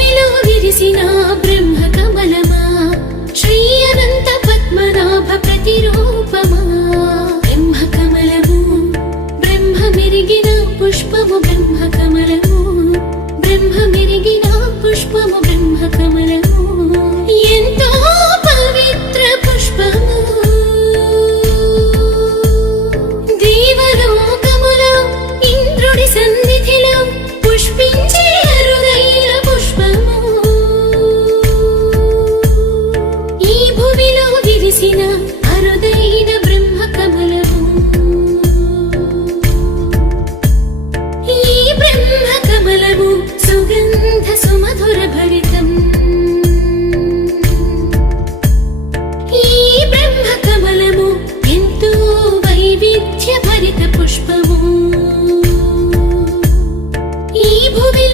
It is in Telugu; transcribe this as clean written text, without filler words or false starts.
అడవిలో విరిసిన బ్రహ్మ కమలమా, శ్రీ అనంత పద్మనాభ ప్రతిరూపమా. బ్రహ్మ కమలము బ్రహ్మ మెరిగిన పుష్పము బ్రహ్మ కమలము.